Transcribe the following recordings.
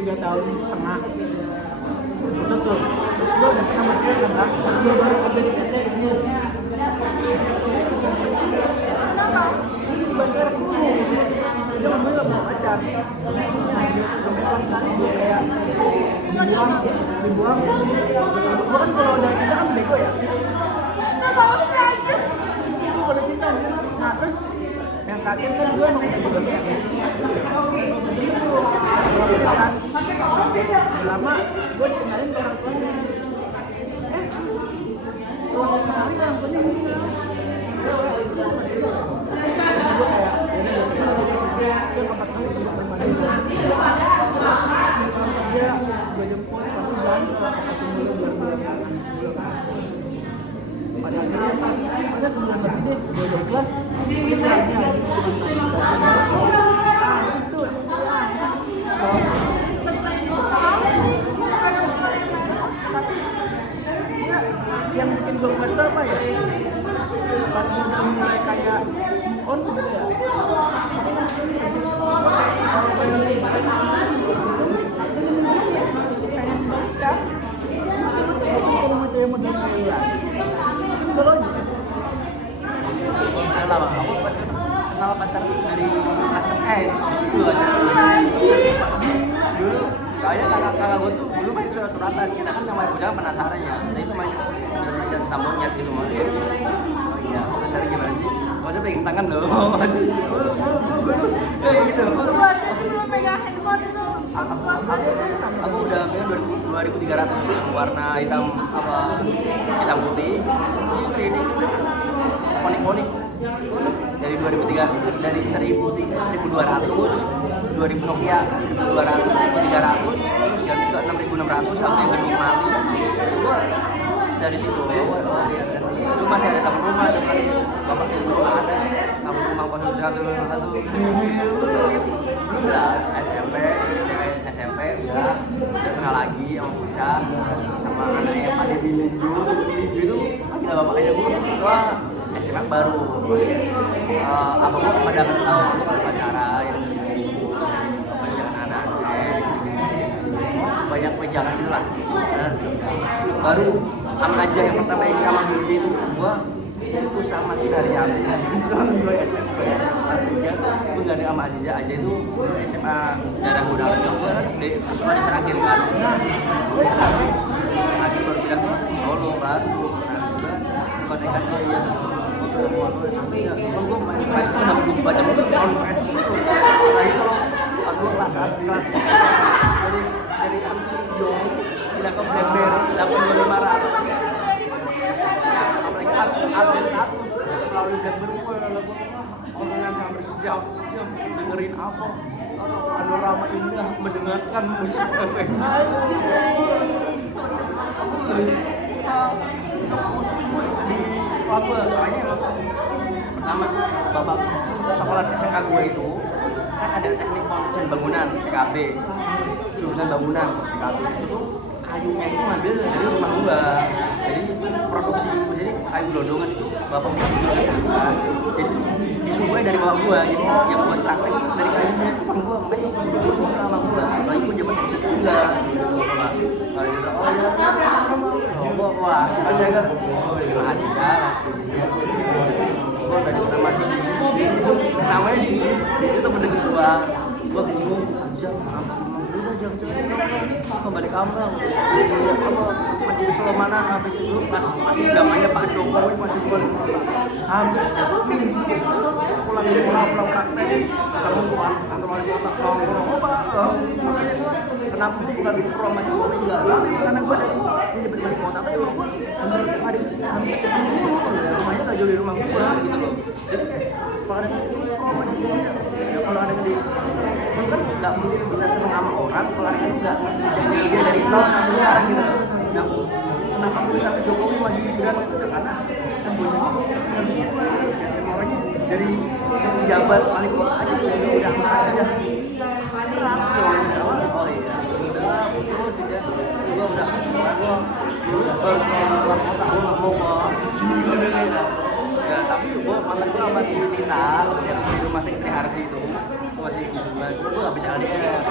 3 tahun setengah. Terus tuh gue udah sama dia kan, gue baru kerja di PT ini. Kenapa? Baca dulu. Dia ngomong gak mau pacar. Gue kayak dibuang. Gue kan kalau udah cinta kan bego ya. Gue udah cinta. Nah terus yang kaget kan gue emang udah bego ya. Lama gue dikenalin ke orang tuanya. Soalnya sekarang orang tuanya meninggal. Gue kayak ini gue coba gue 4 kali punya teman dia. Dia gue jemput pasti bilang ketemu dulu bulan pada akhirnya ada sebulan lebih deh gue udah ikhlas. Itu aja yang bikin gue kuat itu apa ya? Pas gue mulai kayak on gitu ya. Pengen menikah. Kalau mau cewek model kayak kalau lama aku kenal pacar dari kelas S dulu kayaknya kakak gue tuh dulu main surat-suratan, kita kan namanya bocah penasaran ya, nah itu main belajar tentang monyet gitu mah. Iya, pacar gimana sih? Pacar pegang tangan loh, kayak gitu. belum pegang handphone itu. Aku udah pegang 2300 warna hitam putih. Ini konik-konik dari 2003 dari 1200 2000 Nokia 1200 1300 ganti ke 6600 sampai ke 55. Gua dari situ itu masih ada taman rumah depan bapak ibu ada taman rumah kosong satu udah SMP udah kenal lagi sama bocah sama anaknya Pak Debi Linju itu ada bapaknya gua SMA baru apa gua pada kasih tahu gua kalau pacaran jangan anak banyak pejangan gitu lah. Baru sama aja yang pertama yang sama dulu itu gua itu sama si Daryanti kan gue SMP kelas 3 gue gak ada sama aja itu SMA darah gudang gue kan semua diserakin kan diserakin baru bilang solo kan konekan gue ya semua gue sampai ya gue main Facebook sama gue baca buku on Facebook itu lagi kalau aku kelas 1 kelas dari Samsung dong bilang ke BlackBerry 8500 update status melalui BlackBerry orang yang hampir sejam dengerin apa panorama indah mendengarkan musik efek di apa soalnya pertama bapak sekolah SMK gue itu kan ada teknik konstruksi bangunan TKB jurusan bangunan TKB itu kayunya itu ngambil dari rumah gua jadi produksi jadi kayu gelondongan itu bapak gua kan jadi disuplai dari bapak gua jadi yang buat praktek dari kayunya itu bang gua makanya itu semua sama gua apalagi gua jabat bisnis juga kalau dia bilang oh ya gua wah aja kan oh aja lah sebagainya gua tadi pertama sih namanya itu mendengar gua bingung aja udah jangan kembali kampung apa menjadi Solomana apa itu masih zamannya Pak Jokowi masih boleh hampir pulang sekolah pulang praktek ketemu kantor wali kota nongkrong makanya gua kenapa gua bukan pro sama Jokowi enggak karena gua dari menjadi wali kota tuh emang gua hari rumahnya nggak jauh dari rumah gua gitu loh jadi makanya pro sama Jokowi ya kalau ada di kan nggak mungkin bisa seneng sama orang kalau ada nggak jadi dia dari nol sampai sekarang gitu yang kenapa gue bisa ke Jokowi maju Gibran itu ya karena yang gue orangnya dari jabat paling gue aja tuh udah aja berat oh iya udah putus juga gue udah gue terus baru keluar kota gue nggak mau ke sini gue udah ya tapi gue mantan gue masih Nita yang di rumah sakit Triharsi itu masih gue gak bisa LDR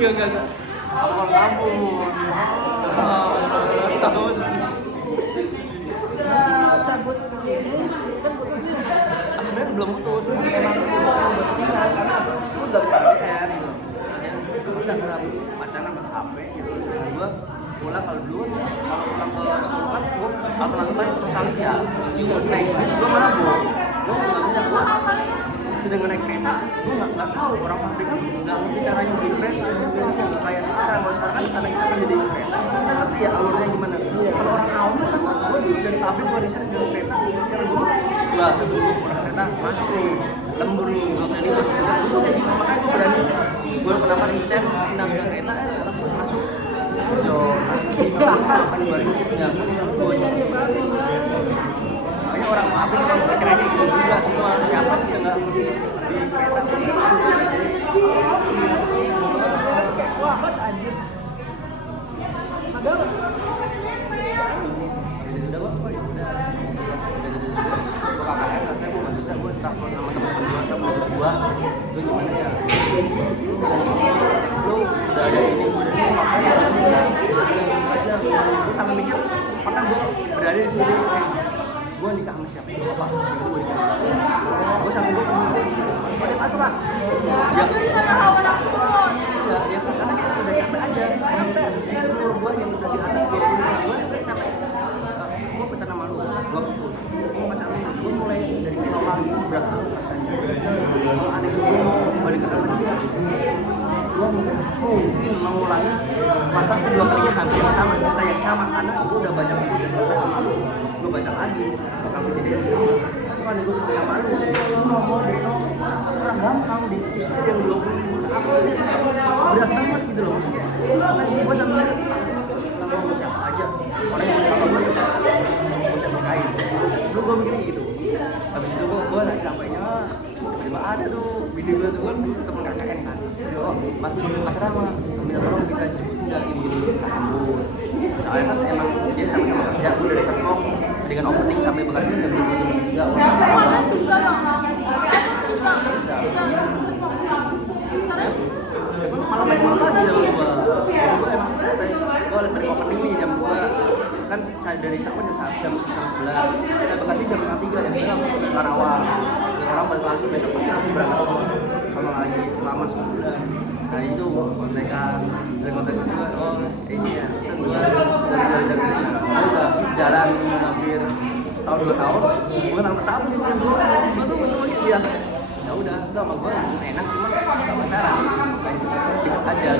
Enggak. Awal kampung. Tahu cabut ke sini kan putusnya sebenarnya belum putus, emang udah sekitar karena lu nggak bisa LDR gitu. Gue bisa nggak pacaran sama HP gitu. Gue pulang kalau dulu kalau pulang ke kan gue alternatifnya terus Salkia. Gue naik bis gue mabuk. Gue nggak bisa gue sedang naik kereta, gue nggak tahu orang pabrik kan nggak ngerti cara nyuci kereta, nggak kayak sekarang. Kalau sekarang kan karena kita jadi kereta, kita ngerti ya alurnya gimana. Kalau orang awam sama gue dari pabrik gue riset dari kereta, sekarang gue satu orang kereta masuk nih, lembur nih, gue berani makanya gue berani. Gue kenapa riset pindah ke kereta, terus masuk. So, kan 2009 gue makanya orang pabrik kan kereta gitu juga semua. Siapa sih yang nggak di kereta wah kan anjir ada udah KKN lah, saya mau nggak bisa, gue telepon sama teman-teman gue gimana ya, lu udah ada ini aja, gue sampai mikir pernah gue berada di sini, gue nikah sama siapa, apa, gue nikah, gue sampai gue pernah di sini, pada aturan, ya karena kita udah capek aja, umur gue yang udah di atas 20, gue udah capek, gue pacaran sama lu, gue pacaran sama gue mulai dari awal lagi berat banget rasanya. Kalau adik gue mau balik ke sama dia, gue mungkin mengulangi masa kedua kalinya hampir sama, cerita yang sama, karena gue udah banyak masa sama lu, gue baca lagi bakal kejadian sama. Kan gue sama lu, ngomong orang gampang di istri yang 20 ke apa berat banget gitu loh maksudnya. Gue sambil ngomong siapa aja orang yang sama gue bisa nikahin, gue mikir gitu. Habis itu gue lagi ngapainnya, tiba ada tuh video gue tuh kan temen KKN kan, oh mas Rama minta tolong bisa jemput nggak ini ambul, soalnya kan emang dia sama-sama kerja, gue dari Serpong dengan opening sampai Bekasi kan jam 23 orang bisa malam main dulu lagi sama gue emang stay, gue dari opening nih jam 2 kan saya dari Serpong jam 11, saya Bekasi jam 3 ya, Karawang balik lagi, besok pasti langsung berangkat sama lagi selama sebulan. Nah itu kontekan, dari kontek juga, oh ini ya, pesan gue dari jalan udah jalan hampir tahun 2 tahun, gue tanpa status gue tuh bener-bener dia ya udah sama gue enak, cuman gak pacaran, kayak selesai deket aja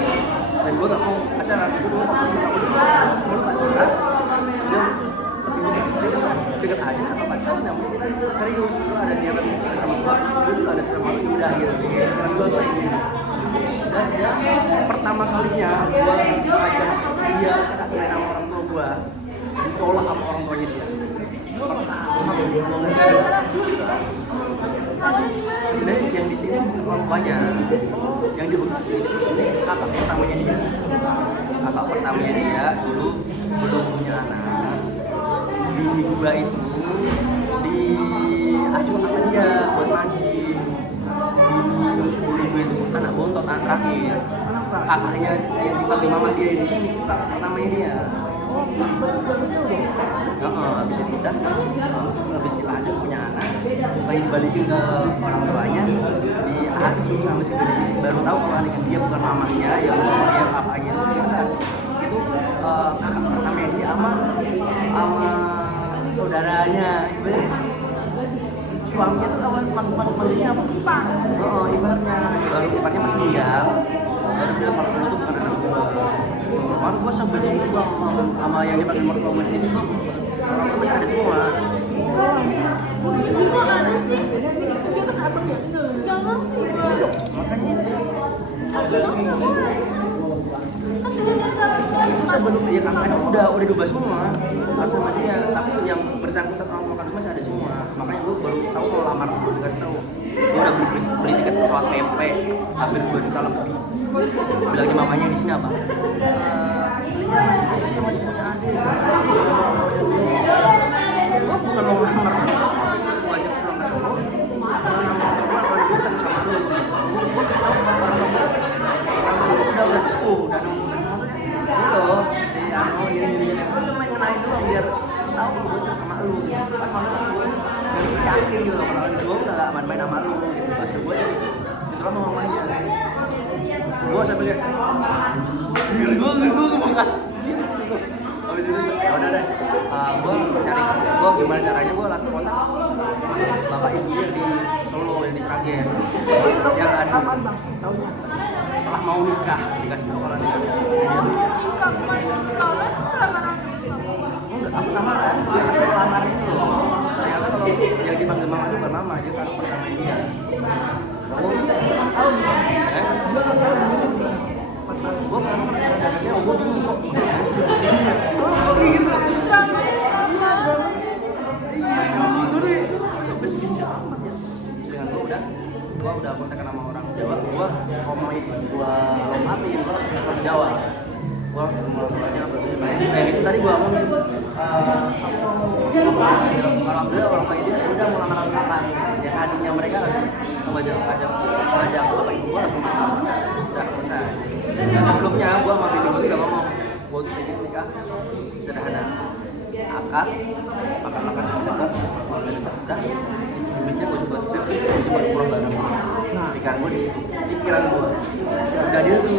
dan gue gak mau pacaran, gue mau pacaran deket aja atau pacaran, yang penting kita serius, lu ada niatan sama gue dulu ada sama lu udah gitu, karena gue tuh kayak gini. Dan ya pertama kalinya gue ajak dia kata sama orang tua gue, ditolak sama orang tuanya dia. Sebenarnya yang di sini bukan orang tuanya, yang di Bekasi ini kakak pertamanya dia. Kakak pertamanya dia dulu belum punya anak. Bini gua itu diasuh sama dia buat mancing. Bini gua itu anak bontot, anak terakhir. Kakaknya yang dipanggil mama dia di sini, kakak pertamanya dia. Habis pindah, habis dipajak punya anak, bayi balikin ke orang tuanya, diasuh sama si gede ini, baru tahu kalau anaknya dia bukan mamanya, yang sama dia papanya itu kakak pertamanya dia sama saudaranya, suaminya tuh kawan manggilnya apa? Ipar. Iparnya, baru iparnya masih meninggal, baru bilang kalau dulu tuh bukan anak gua. Baru gua sebenci itu sama yang dipanggil mertua di sini tuh, orang masih ada semua. Makanya itu sebelum dia kakaknya udah dubah semua sama dia, tapi yang bersangkutan orang tua kandung masih ada semua. Makanya gue baru tahu kalau lamar gue dikasih tahu dia udah beli tiket pesawat PP hampir 2 juta lebih. Bilangnya mamanya di sini apa? Dia masih kecil, masih punya adik. Gue bukan mau ngelamar, banyak pulang ke Solo. Kalau bosan sama lu, gue tahu orang tua udah yakin gitu gue udah gak main-main sama lu gitu bahasa gue sih itu kan mau mamanya gue sampai kayak gue bekas habis itu ya udah deh gue gimana caranya gue langsung kontak bapak ibunya di Solo yang di Sragen yang ada Kapan bang? Tahunya? setelah mau nikah dikasih tahu kalau nikah enggak, aku lamaran dia kasih tahu lamaran ini loh ternyata kalau yang dipanggil mama itu bukan mama dia kan pertama dia Tahu nih. Gue nggak tahu begini. gue pernah ada cewek gue bingung kok gitu gue udah kontak sama orang Jawa gue ngomong itu gue lompatin gue langsung ke Jawa gue mau belajar kayak gitu tadi gue ngomong alhamdulillah orang kayak dia udah mau lamaran makan yang adiknya mereka ngajak bapak ibu gue langsung makan udah selesai sebelumnya gue sama bini gue udah ngomong gue tuh ingin nikah sederhana akad makan sedekat udah duitnya gue coba save itu buat pulang bareng pikiran gue di situ pikiran gue udah dia tuh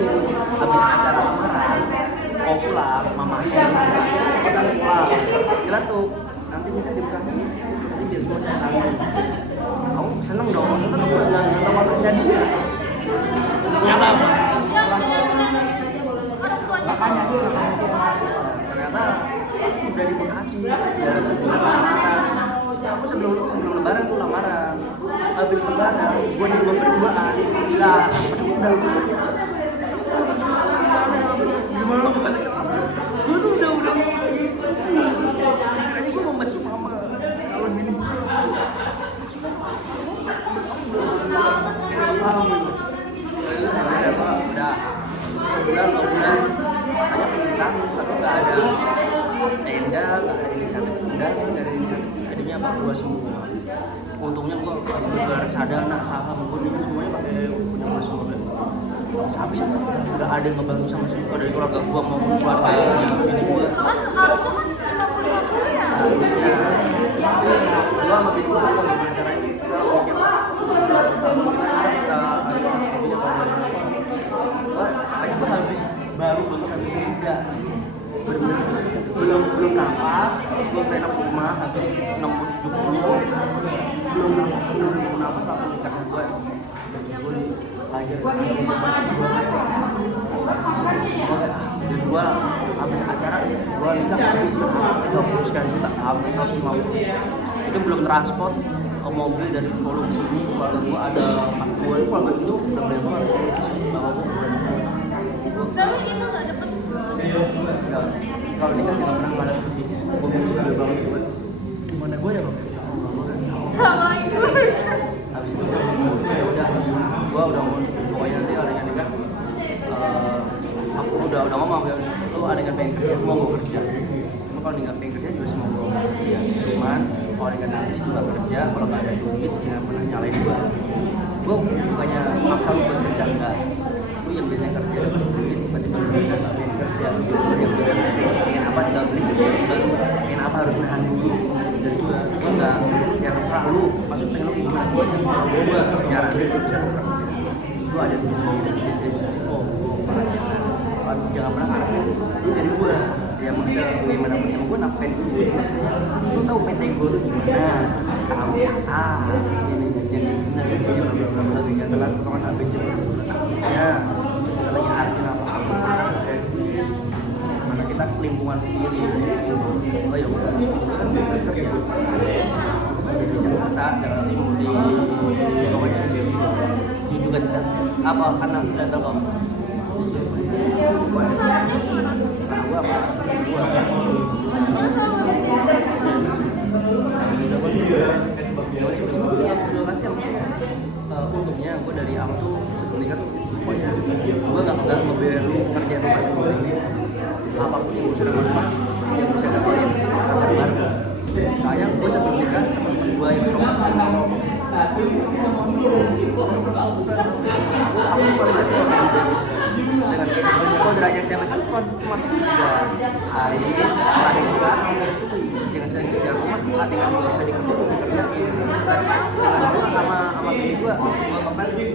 habis acara lamaran mau pulang mamanya kita pulang kira tuh nanti minta di Bekasi nanti biar semua saya tanggung kamu seneng dong seneng gue nggak tahu apa jadi ya nyata Makanya dia ternyata udah di Bekasi ya sebelum lamaran aku sebelum lebaran tuh lamaran habis lebaran gue di rumah berduaan gila udah gimana lu masih gue tuh udah akhirnya gue mau masuk mama kalau gini udah sebulan 2 bulan hanya pendidikan tapi nggak ada tenda nggak ada inisiatif undangan nggak ada inisiatif adanya apa gua semua untungnya gua reksadana saham gua ini semuanya pakai punya mas semua sampai sih nggak ada yang ngebantu sama sekali dari keluarga gua mau keluarganya ini gua seharusnya gua sama bini gua gimana caranya kita mikir gua habis baru banget habis sudah belum nafas, belum enak rumah habis 60-70 belum nafas langsung nikah gue aja dan gue habis acara gue nikah habis 30 sekian juta habis 150 itu belum transport mobil dari Solo ke sini keluarga gue ada 4 gue keluarga itu udah banyak banget bawa gue tapi kita nggak dapet kalau nikah tidak pernah ada seperti mobil sudah banget buat gimana gue ya bang sama itu habis itu ya udah gue udah mau pokoknya nanti kalau dengan nikah aku udah ngomong ya lu ada yang pengen kerja mau gue kerja lu kalau nggak pengen kerja juga semua gue kerja cuman kalau dengan nanti sih juga kerja kalau nggak ada duit jangan pernah nyalain gue bukannya maksa lu buat kerja enggak lu yang biasanya kerja dapat duit tiba-tiba lu nggak pengen kerja lu yang pengen apa tinggal beli pengen apa harus nahan dulu dari gue nggak ya terserah lu maksud pengen lu gimana gue secara duit bisa lu kerja gue ada duit sendiri jadi jangan pernah ngarepin lu dari gue ya maksudnya gimana pun yang gue nafkain gue lu tahu PT gue tuh gimana tahu wisata ini gajian ini sih punya beberapa lagi yang telah kawan ABC ya kita lagi arjen apa mana kita lingkungan sendiri oh ya udah kan bisa kerja di Jakarta Jakarta Timur di pokoknya di juga tidak apa karena bisa telkom gua apa untungnya gue dari awal tuh sebelum nikah tuh pokoknya gue nggak ngebiarin lu kerja rumah sendiri apapun yang gue sudah rumah yang gue bisa kerjain kabar baru kayak gue sebelum nikah teman-teman gue yang coba aku paling gak suka dengan kalau derajat cewek kan cuma 3 hari melahirkan menyusui jangan sering kerja rumah dengan bisa dikerjain gue sama bini gue kemarin ya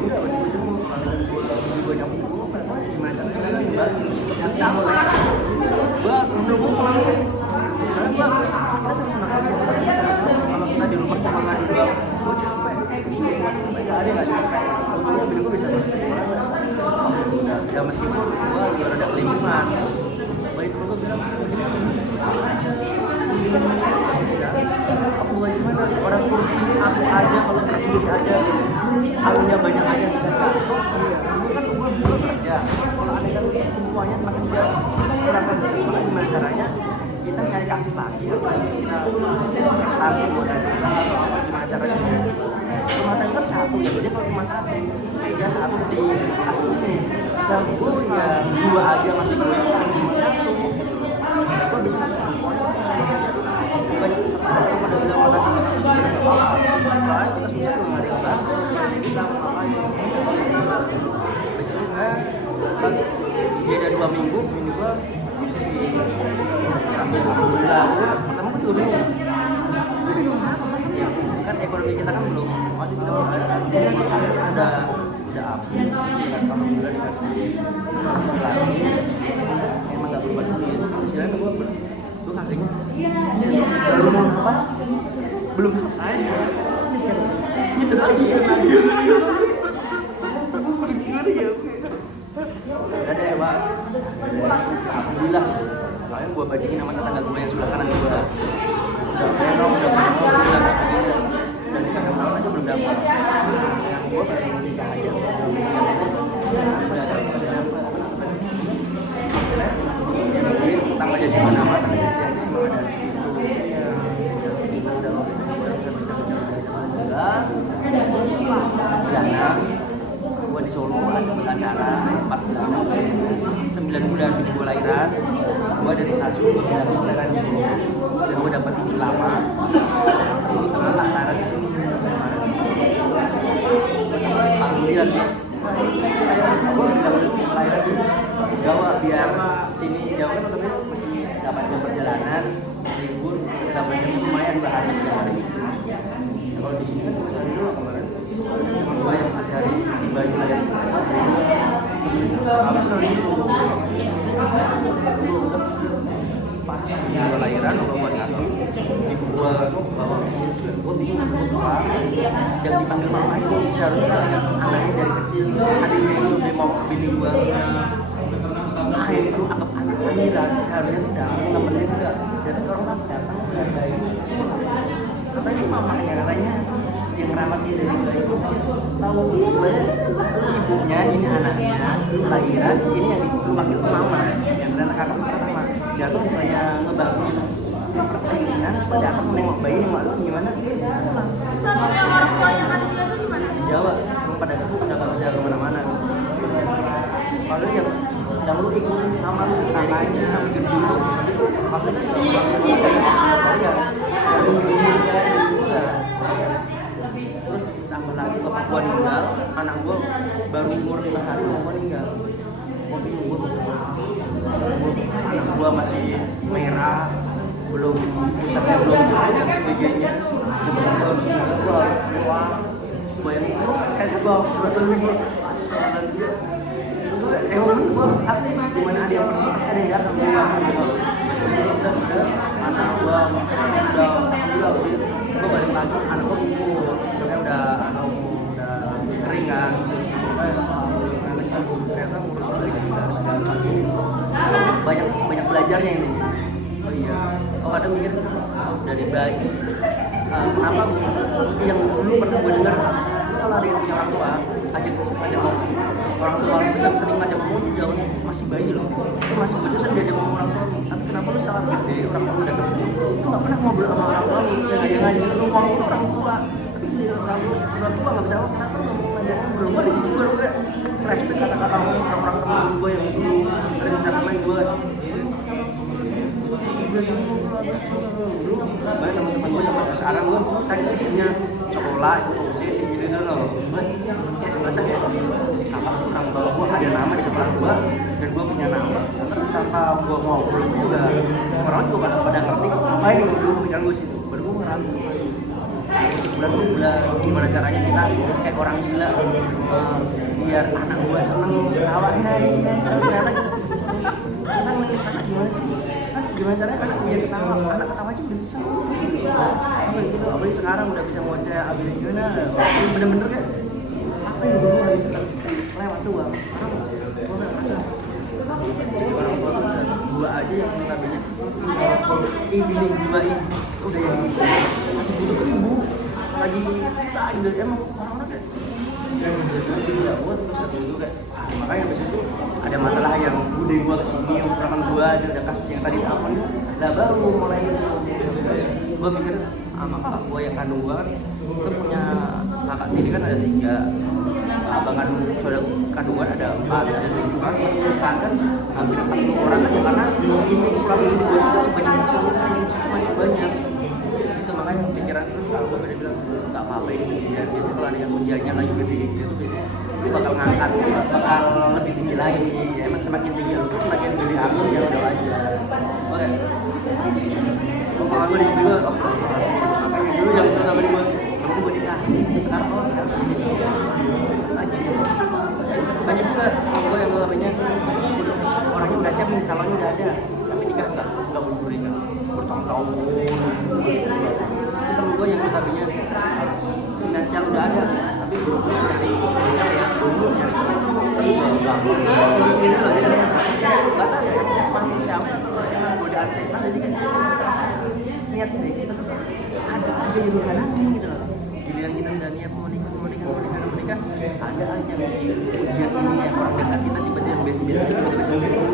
udah gue jemput gue nyambung gue gimana caranya sih mbak gue belum mau pulang karena kita sama-sama kalau kita di rumah cuma ngadu doang gue capek nggak ada nggak capek bini gue bisa udah meskipun gue juga ada kelimpungan baik gue bilang bisa aku bukan gimana orang kursi satu aja kalau berdiri aja alunya banyak aja bisa ini kan gue kerja kalau ada kan semuanya makin dia kurang kerja gimana caranya kita nyari kaki lagi kita sepatu buat gimana caranya rumah tangga kan satu ya jadi kalau cuma satu meja satu di kasutnya bisa gue ya dua aja masih kurang cuma satu gue bisa banyak kesalahan pada bilang orang kita susah tuh nggak ada yang bantu kita ngapain biasanya dia ada 2 minggu minggu gua bisa diambil 2 bulan pertama gue juga bingung ya kan ekonomi kita kan belum masih belum udah up kan alhamdulillah dikasih lagi emang nggak berubah duit istilahnya gue kakinya baru mau lepas belum selesai nyedot lagi ngeri ya udah deh pak alhamdulillah soalnya gue bandingin sama tetangga gue yang sebelah kanan gue udah penong udah dan di kakak tahun aja belum dapat yang gue baru nikah aja udah dapat utang aja di mana-mana tapi jadi emang ada di situ udah nggak bisa jalan gue di Solo cepet acara 4 bulan 9 bulan di gue lahiran gue dari stasiun gue bilang gue lahiran di Solo dan gue dapet izin lama lalu tengah lahiran di sini alhamdulillah gue lahiran di Jawa biar sini Jawa kan otomatis mesti dapat jam perjalanan libur dapat jam lumayan 2 hari 3 hari kalau di sini kan cuma sehari doang kemarin gue yang masih hari si bayi lahiran habis kali itu pas gue lahiran gue sakit ibu gue bawa susu gue bingung gue yang dipanggil mama itu seharusnya anaknya dari kecil adiknya itu dia mau ke bini gue akhir itu anggap anak lahiran seharusnya tidak nemenin enggak dan orang kan datang menghargai katanya itu mamanya katanya yang merawat dia dari bayi tahu gimana ibunya ini anaknya lahiran ini yang dipanggil mama yang benar kakak pertama jatuh kayak ngebangun persalinan datang menengok bayi nengok lu gimana Tapi yang orang tua yang aslinya tuh gimana? di Jawa emang pada sepuh udah gak bisa kemana-mana kalau yang lu ikutin sama lu dari kecil sampai gede itu maksudnya bayar terus tambah lagi bapak gua meninggal anak gua baru umur 5 hari bapak gua meninggal gua bingung anak gua masih merah belum pusatnya belum dan sebagainya gua bayangin kayak gua berapa minggu emang gue aktif dimana ada yang pergi pasti ada yang datang udah anak gue udah gue balik lagi anak gue kumpul soalnya udah sering kan ternyata ngurus balik banyak belajarnya ini oh iya kalau ada mikir dari baik kenapa yang dulu pernah gue dengar kalau ada yang punya orang tua ajak orang tua yang sering ngajak ngomong jauh masih bayi loh itu masih bajusan diajak ngomong orang tua tapi kenapa lu salah gede orang tua udah sepuh lu gak pernah ngobrol sama orang tua lu yang ngajak lu ngomong orang tua tapi orang tua gak bisa kenapa lu ngomong ngajak ngobrol gue di situ baru kayak flashback kata-kata orang-orang temen gue yang dulu sering ngajak main gue banyak teman-teman gue sama sekarang gue saya sibuknya sekolah ikut OSIS gitu loh ya masa ya apa sih orang tua gue ada nama di sebelah gue dan gue punya nama tanpa gue ngobrol juga orang juga pada ngerti apa ini dulu pikiran gue situ baru gue ngeragu sebulan 2 bulan. Gimana caranya kita kayak orang gila biar anak gua seneng ketawa ternyata kita ngeliat anak gimana sih kan gimana caranya anak biar ketawa aja udah susah gitu apalagi sekarang udah bisa ngoceh abis gimana bener-bener kan apa yang dulu nggak bisa lewat tuh sekarang gua nggak ngerasa orang tua tuh gua aja yang notabene bini gua ini udah yang masih butuh ibu lagi kita gitu emang orang-orang kayak tidak buat terus satu itu kayak makanya abis itu ada masalah yang bude gua kesini teman gua ada kasus yang tadi telepon lah baru mulai terus gua mikir sama kakak gua yang kandung gua kan itu punya kakak tiri kan ada 3 abangan saudara kandung gua ada 4 ada 7 kan hampir 40 orang kan karena ini pulang ini gua juga sebanyak banyak itu makanya pikiran terus kalau gua bilang nggak apa-apa ini ujian biasanya kalau ada yang ujiannya lagi gede gitu biasanya lu bakal ngangkat bakal lebih tinggi lagi ya emang semakin tinggi lu semakin gede angin ya udah wajar oke kalau gue di sini gue makanya dulu yang pertama gue kamu gue nikah sekarang lagi banyak juga gue yang namanya orangnya udah siap nih calonnya udah ada tapi nikah nggak muncul nikah bertahun-tahun temen gue yang notabene finansial udah ada tapi belum nyari cewek ya belum nyari cewek ini loh jadi nggak ada manusia emang godaan setan jadi kan niat deh kita tuh ada aja yang menghadapi gitu loh giliran kita udah niat mau nikah ada aja yang ujian ini yang orang dekat kita tiba-tiba biasa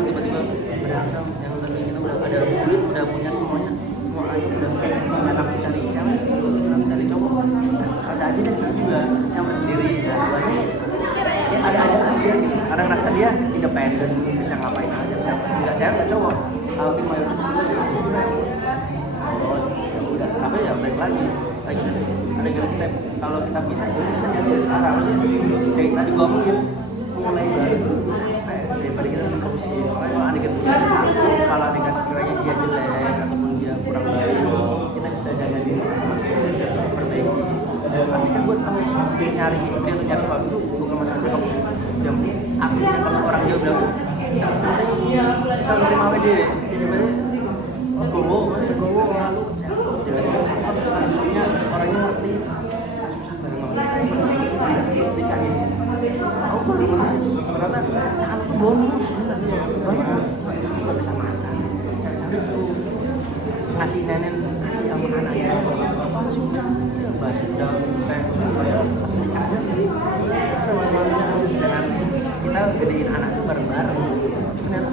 tiba-tiba berasa yang lebih kita udah ada duit udah punya semuanya mau ayo udah nggak nafsu cari cewek nggak cari cowok ada aja deh juga sama sendiri ya ada aja gitu kadang ngerasa dia independen bisa ngapain aja bisa nggak cewek nggak cowok tapi mayoritas ya udah tapi ya balik lagi ada kita kalau kita bisa kita jadi sekarang kayak tadi gua ngomongin mulai dari daripada kita terusin kalau adegan punya satu kalau adegan sekiranya dia jelek ataupun dia kurang baik kita bisa jaga diri masing-masing bisa perbaiki dan sekarang kan gue tahu nyari istri atau nyari suami itu bukan masalah cocok yang akhirnya kalau orang dia bilang penting bisa menerima WD jadi gowo lalu jadi maksudnya orangnya ngerti nikahin aku kalau di mana sih ternyata cantik bonus banyak nggak bisa masak cantik tuh ngasih nenek ngasih sama anaknya apa sih udah bahas udah kayak pas nikah aja dengan kita gedein anak tuh bareng-bareng ternyata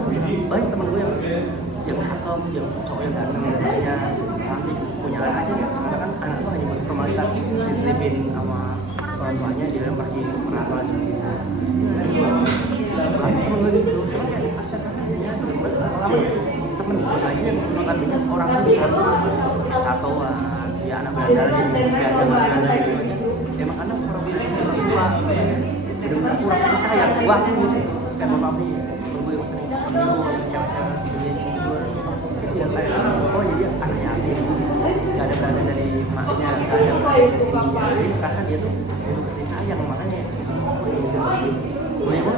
banyak temen gue yang cakep yang cowok yang ganteng yang cantik punya anak aja ya sekarang kan anak tuh hanya buat formalitas dititipin sama orang tuanya dia yang pergi merantau seperti itu temen gue gitu asyik temen gue lagi yang notabene orang besar tatoan ya anak berada di ada ya makanya orang bilang tua udah kurang kasih sayang waktu kayak mau papi gue yang sering cewek-cewek si dunia gitu itu ya kayak oh jadi anak yatim nggak ada berada dari maknya nggak ada jadi kasar dia tuh kasih sayang makanya gue yang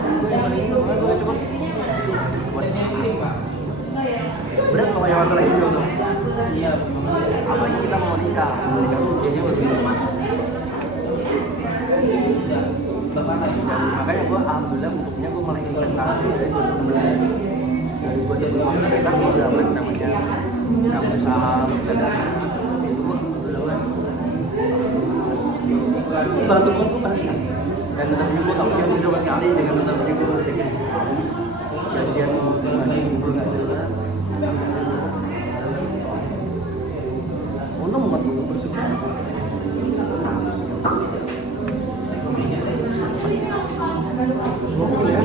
paling itu gue coba berat kalau yang masalah itu tuh iya apalagi kita mau nikah tuh jadi makanya gue alhamdulillah untuknya gue malah investasi dari 2016 dari gue sebelum kita gue dapat namanya usaha bersadar itu gue alhamdulillah bantu gue banyak dan tetap gue tau dia sama sekali dengan tetap gue habis janjian maju ngobrol nggak jelas untung buat gue bersyukur gokil ya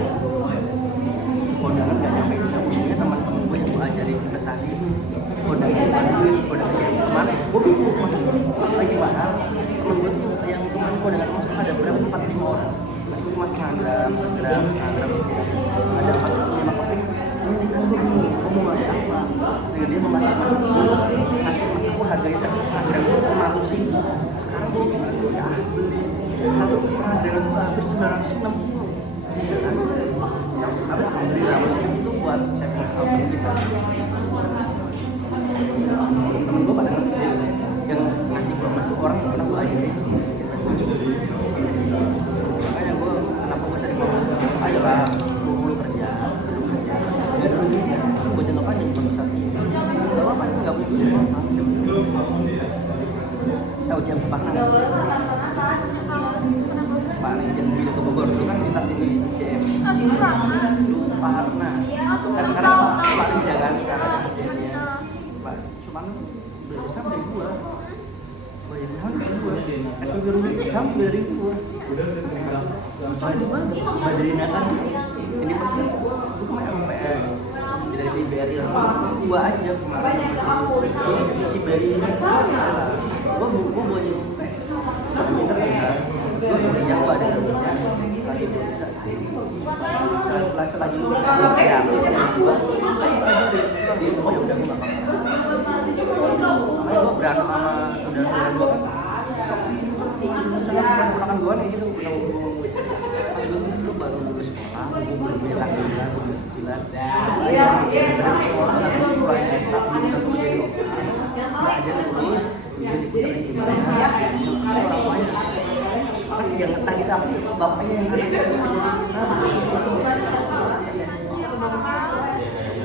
kondangan gak nyampe punya teman-teman gue yang gue ajarin investasi itu kondangan bantuin kondangan kayak kemana gue bingung lagi mahal temen gue tuh yang kemarin kondangan emas tuh ada berapa 4-5 orang masih cuma setengah gram ada 4-5 kopi ini kan gue bingung gue mau ngasih apa dengan dia memasak dulu ngasih mas aku harganya 1,5 gram itu 500.000 sekarang gue bisa gue hampir 960. Iya kan? Tapi alhamdulillah itu buat segmen outfit kita. Temen gue pada ngerti yang ngasih gue emas tuh orang yang pernah gue ajarin investasi. Makanya gue kenapa gue sering ngomong, ayolah lu kerja, gak ada ruginya, gue jangka panjang untuk satu. Gak apa-apa, gak punya apa-apa. Tahu Jam Suparna? Paling jam video ke Bogor itu kan lintas ini JM. Suparna. Kan sekarang Pak Rinja kan sekarang JM. Pak Suparna beli saham dari gua. Gua jadi saham dari gua. SPB Rumi saham dari gua. Badrina kan ini pasti gua main MPS dari si BRI langsung gua aja kemarin si BRI gua jadi pinter kan gua kuliah gua ada kerjanya sekali itu bisa kelas lagi kayak gua di itu ya udah gua bakal makanya gua berantem sama saudara gua kan ponakan gua nih gitu pas gua baru lulus sekolah gua belum punya tanggungan belum cicilan dari sekolah lagi sekolah yang enak belum tentu menjadi belajar terus kemudian diputerin gimana orang tuanya makasih yang ngetah kita bapaknya yang ada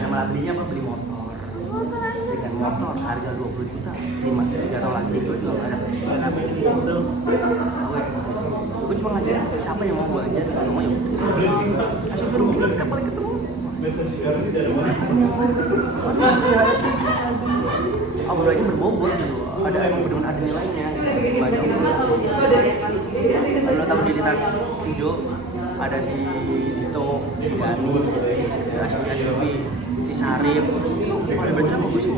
malah belinya apa beli motor dengan motor harga 20 juta 5 tahun lagi gue juga gak ada kesibukan gue cuma ngajarin siapa yang mau gue ajarin kalau mau yuk asal ke rumah kita paling ketemu obrolannya berbobot gitu ada emang benar-benar ada nilainya banyak lo tahu di lintas hijau ada si Dito, si Gani, si Asmi, si Sarip ada belajar bagus sih